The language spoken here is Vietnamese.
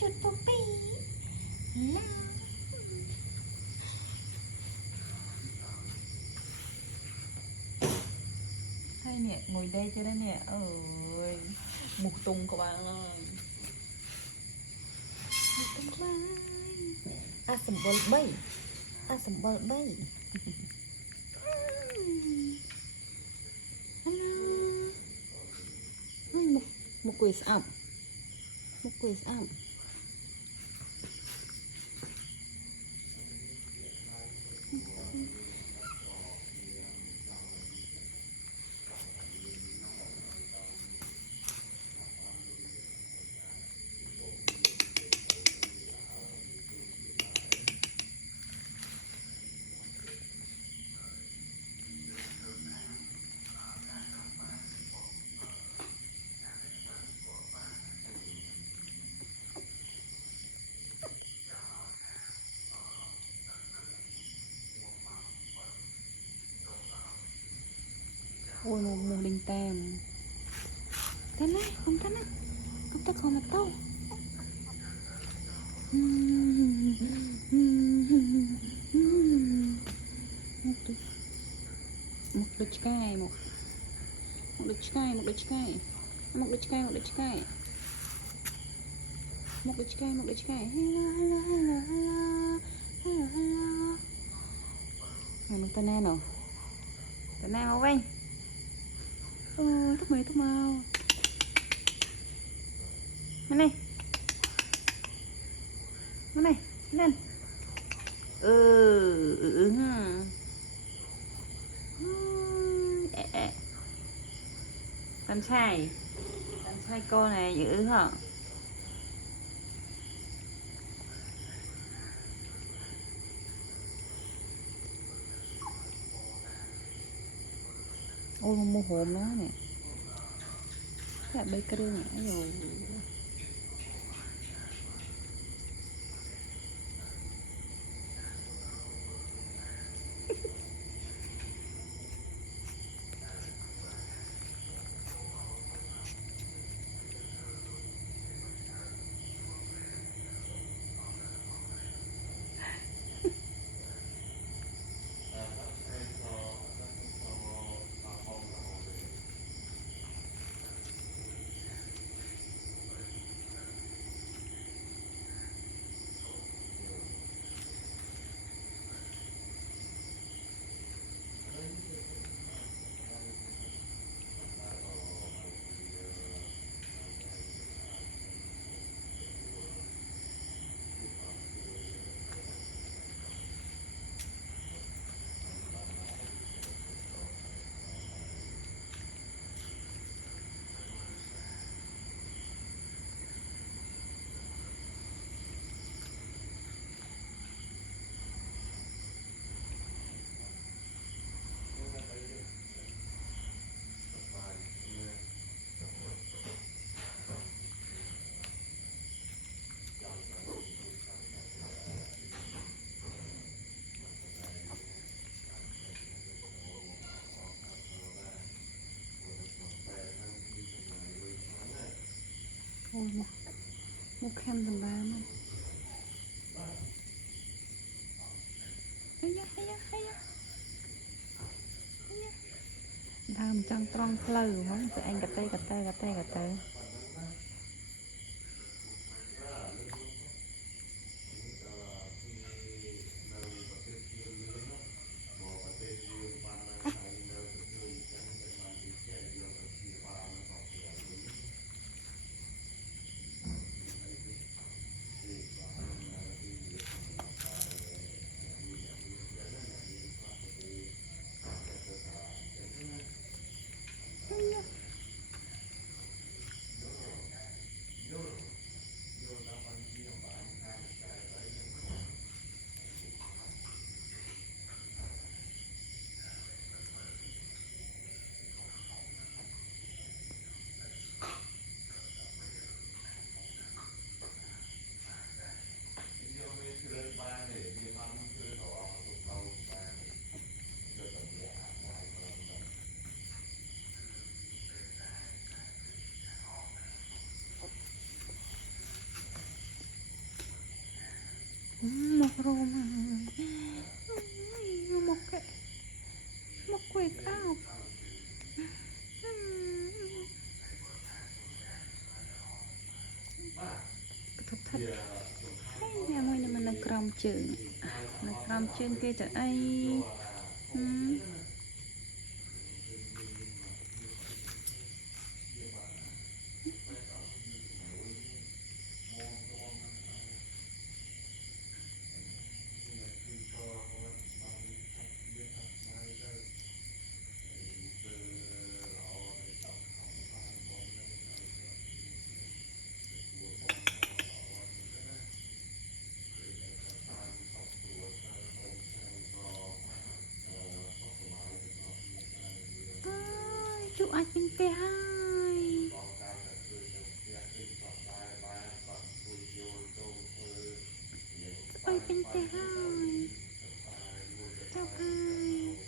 chuột Poppy là hay nè, ngồi đây cho đó nè. Ơi một tung của bạn ơi, một tung của bạn ơi. Sầm bol bay hello. Một quiz ẩm, một quiz ẩm. Ôi một đình tèm tên này không tên này không ta còn mặt đâu một đôi cay một đôi cay một đôi cay một đôi cay một đôi cay một đôi cay một đôi cay hello hello hello hello hello hello này mình tên nào màu vinh thuốc màu này lên Con trai cô này dữ hả? Ôi mua hồn nó nè, các bạn bakery nhã rồi. Ôi một khăn tầm ba này. Làm trong tròn phơi món sẽ anh gạt tê Roma một cái một quỷ cao thật thật nhà môi này mình là còng chừng là còng chừng kia từ ai chú ai bên tè hai ôi bên tè hai chào hai